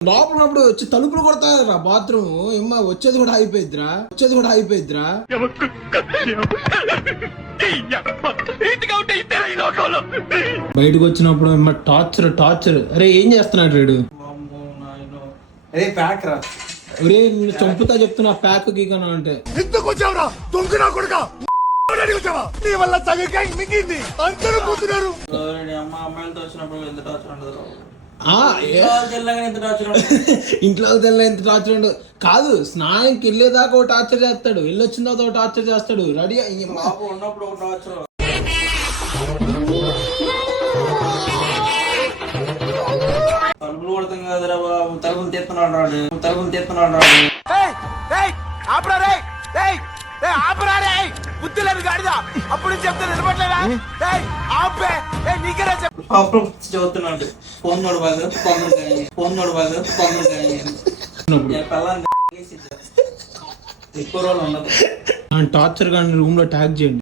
లోపల ఉన్నప్పుడు వచ్చి తలుపులు కొడతారా బాత్రూమ్ ఏమ్మా వచ్చేది కూడా అయిపోయిద్దిరా బయటకు వచ్చినప్పుడు ఏమ్మా టార్చర్ అరే ఏం చేస్తున్నాడు రేడు ఒరే నేను చంపుతా చెప్తున్నా ప్యాక్ గీకను అంటే ఇంట్లో తెల్ల ఎంత టార్చర్ ఉండదు కాదు స్నానంకి వెళ్ళేదాకా ఒక టార్చర్ చేస్తాడు వెళ్ళొచ్చిన తర్వాత ఒక టార్చర్ చేస్తాడు రెడీ ఉన్నప్పుడు ఒక టార్చర్ తలుపులు కొడతాం కదరా బాబు తలుపులు తెస్తున్నాడు చదువుతున్నాడు ఫోన్ నోడబాగా ఎక్కువ రోజులు ఉండదు టార్చర్ కానీ రూమ్ లో ట్యాగ్ చేయండి.